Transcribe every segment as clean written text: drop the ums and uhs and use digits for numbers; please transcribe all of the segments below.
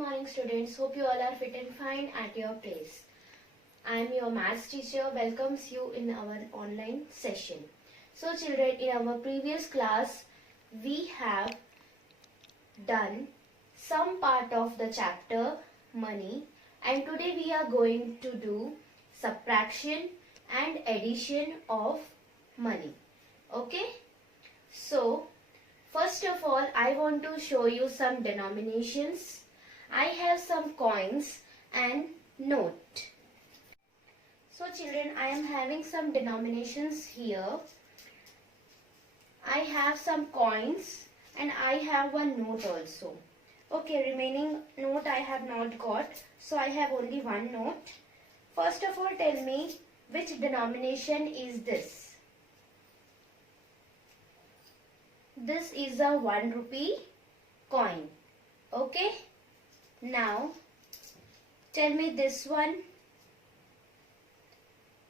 morning students. Hope you all are fit and fine at your place. I am your maths teacher welcomes you in our online session. So children, in our previous class we have done some part of the chapter money, and today we are going to do subtraction and addition of money. Okay? So first of all, I want to show you some denominations. I have some coins and note. So children, I am having some denominations here. I have some coins and I have one note also. Okay, remaining note I have not got. So I have only one note. First of all, tell me which denomination is this? This is a 1 rupee coin. Okay. Now, tell me this one.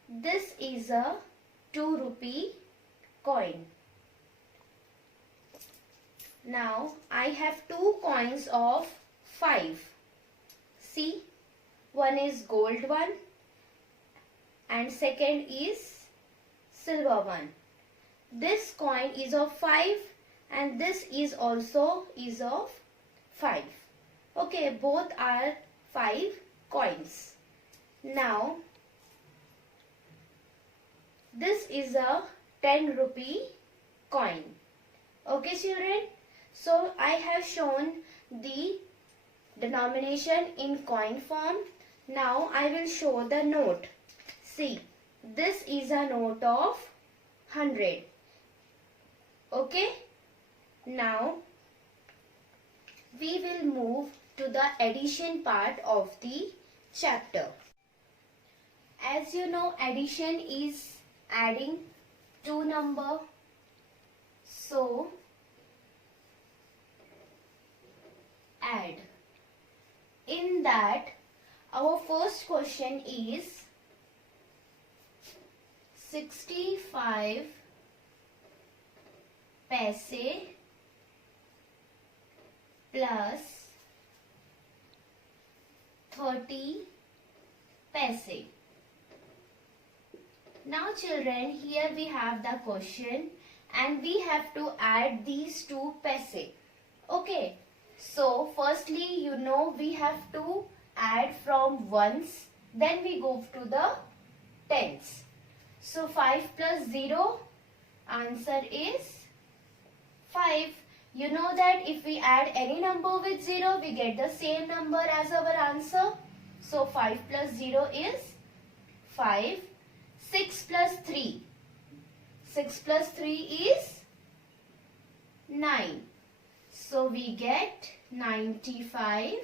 This is a 2 rupee coin. Now, I have two coins of 5. See, one is gold one and second is silver one. This coin is of 5 and this is also is of 5. Okay, both are 5 coins. Now, this is a 10 rupee coin. Okay children, so I have shown the denomination in coin form. Now I will show the note. See, this is a note of 100. Okay, now we will move to the addition part of the chapter. As you know, addition is adding two number. So add. In that, our first question is 65 paise plus 30 paise. Now children, here we have the question and we have to add these two paise. Okay, so firstly you know we have to add from ones, then we go to the tens. So 5 plus 0, answer is 5. You know that if we add any number with 0, we get the same number as our answer. So 5 plus 0 is 5. 6 plus 3. 6 plus 3 is 9. So we get 95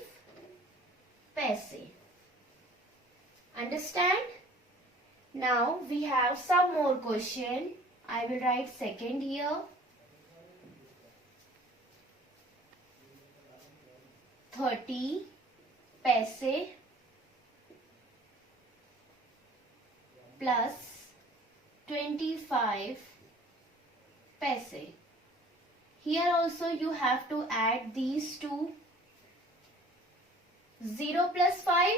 paise. Understand? Now we have some more question. I will write second here. 30 paise plus 25 paise. Here also you have to add these two. 0 plus 5,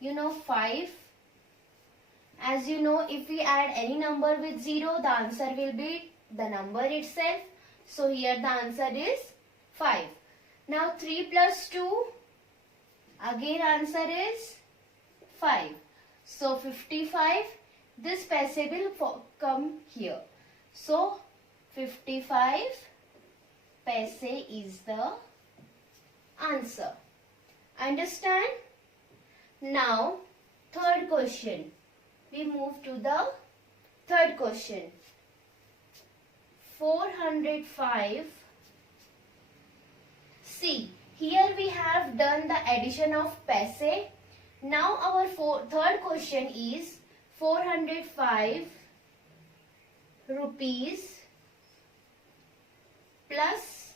you know 5. As you know, if we add any number with 0, the answer will be the number itself. So here the answer is 5. Now 3 plus 2, again answer is 5. So 55, this paise will come here. So 55 paise is the answer. Understand? Now third question. We move to the third question. 405. See, here we have done the addition of paise. Now our third question is 405 rupees plus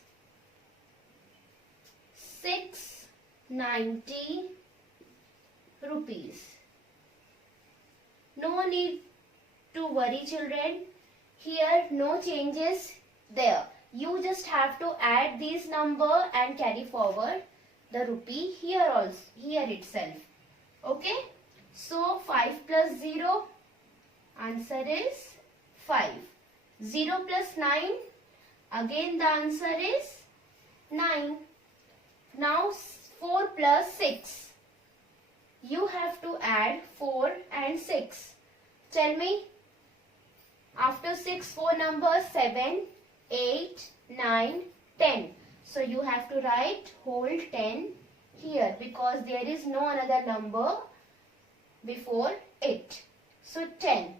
690 rupees. No need to worry children. Here no changes there. You just have to add these number and carry forward. the rupee here itself. Okay. So 5 plus 0, answer is 5. 0 plus 9, again the answer is 9. Now 4 plus 6. You have to add 4 and 6. Tell me. After 6, 4 numbers, 7, 8, 9, 10. So you have to write whole 10 here because there is no another number before it. So 10.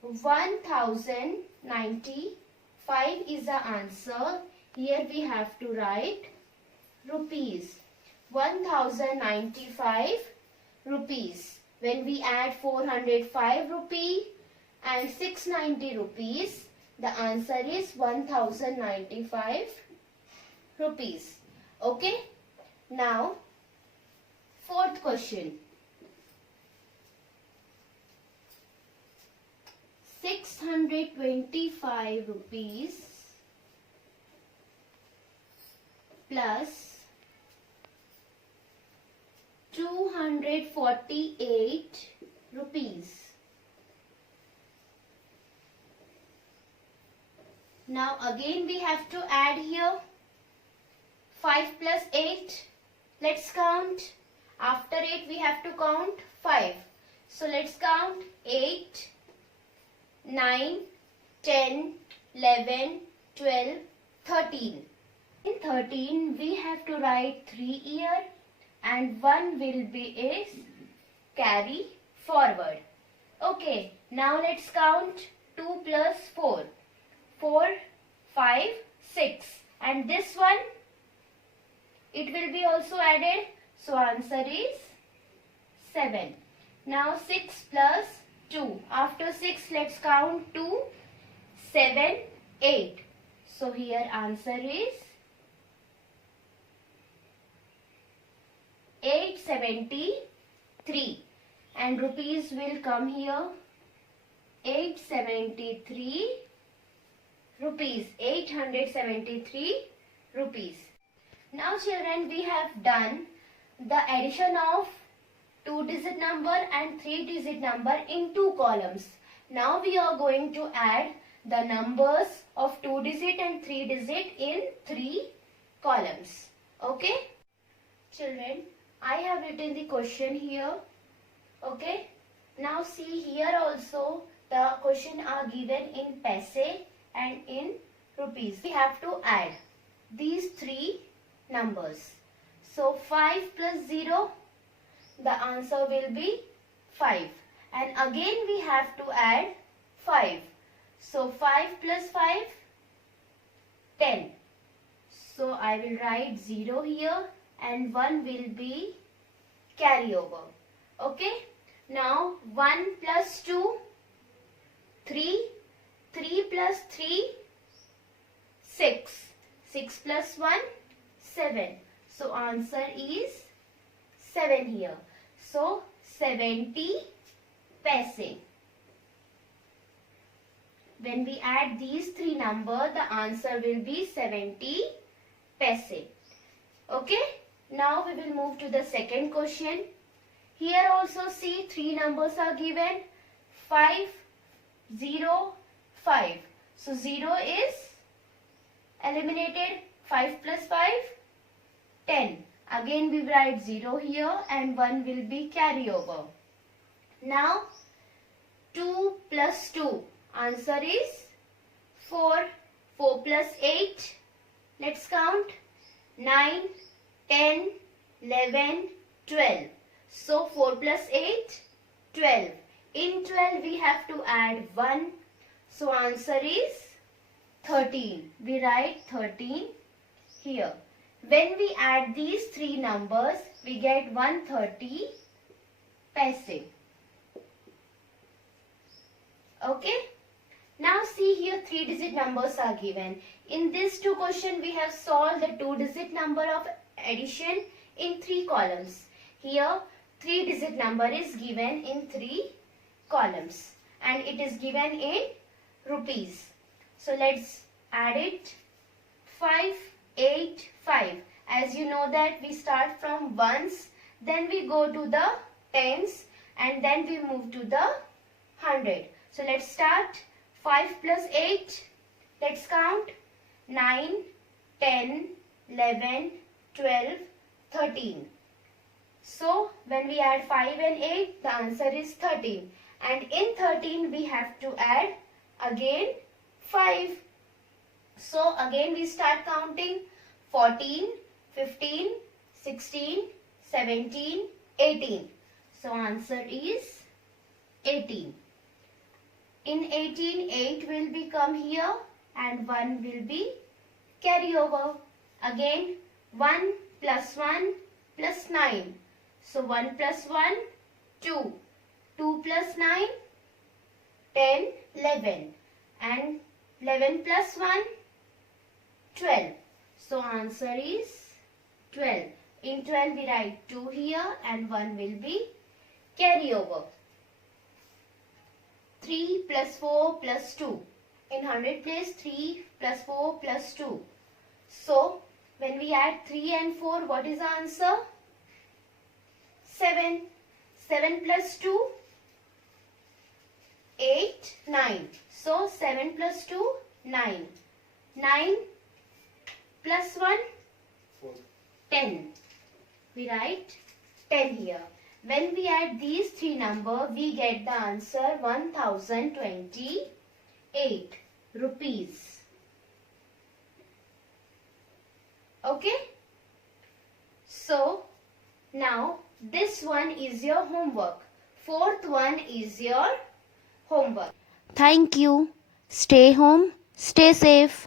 1095 is the answer. Here we have to write rupees. 1095 rupees. When we add 405 rupee and 690 rupees, the answer is 1095 rupees. Okay. Now, fourth question. 625 rupees plus 248 rupees. Now again we have to add here 5 plus 8. Let's count. After 8 we have to count 5. So let's count 8, 9, 10, 11, 12, 13. In 13 we have to write 3 here and 1 will be is carry forward. Okay, now let's count 2 plus 4. 4, 5, 6 and this one it will be also added. So answer is 7. Now 6 plus 2. After 6 let's count 2, 7, 8. So here answer is 873 and rupees will come here. 873 rupees. 873 rupees. Now children, we have done the addition of 2-digit number and 3-digit number in 2 columns. Now we are going to add the numbers of 2-digit and 3-digit in 3 columns. Okay? Children, I have written the question here. Okay? Now see here also the question are given in paise and in rupees. We have to add these 3 numbers. So 5 plus 0, the answer will be 5. And again we have to add 5. So 5 plus 5, 10. So I will write 0 here and 1 will be carryover. Okay. Now 1 plus 2, 3. 3 plus 3, 6. 6 plus 1, 7. So answer is 7 here. So 70 paise. When we add these 3 numbers, the answer will be 70 paise. Okay. Now we will move to the second question. Here also see 3 numbers are given. 5, 0, 5. So 0 is eliminated. 5 plus 5, 10. Again we write 0 here and 1 will be carryover. Now 2 plus 2. Answer is 4. 4 plus 8. Let's count. 9, 10, 11, 12. So 4 plus 8, 12. In 12 we have to add 1. So answer is 13. We write 13 here. When we add these 3 numbers, we get 130 paise. Okay. Now see here 3-digit numbers are given. In this 2 question we have solved the 2-digit number of addition in 3 columns. Here 3-digit number is given in 3 columns and it is given in rupees. So let's add it. 5, 8, 5 As you know that we start from ones, then we go to the tens, and then we move to the 100. So let's start. 5 plus 8. Let's count. 9, 10, 11, 12, 13. So when we add 5 and 8, the answer is 13. And in 13 we have to add again 5. So again we start counting. 14, 15, 16, 17, 18. So answer is 18. In 18, 8 will be come here and 1 will be carry over. Again 1 plus 1 plus 9. So 1 plus 1, 2. 2 plus 9, 10, 11. And 11 plus 1, 12. So answer is 12. In 12 we write 2 here and 1 will be carry over. 3 plus 4 plus 2. In 100 place 3 plus 4 plus 2. So when we add 3 and 4, what is the answer? 7. 7 plus 2, 8, 9. So 7 plus 2, 9. 9 plus 1, 4. 10. We write 10 here. When we add these three numbers, we get the answer 1028 rupees. Okay? So, now this one is your homework. Fourth one is your homework. Thank you. Stay home. Stay safe.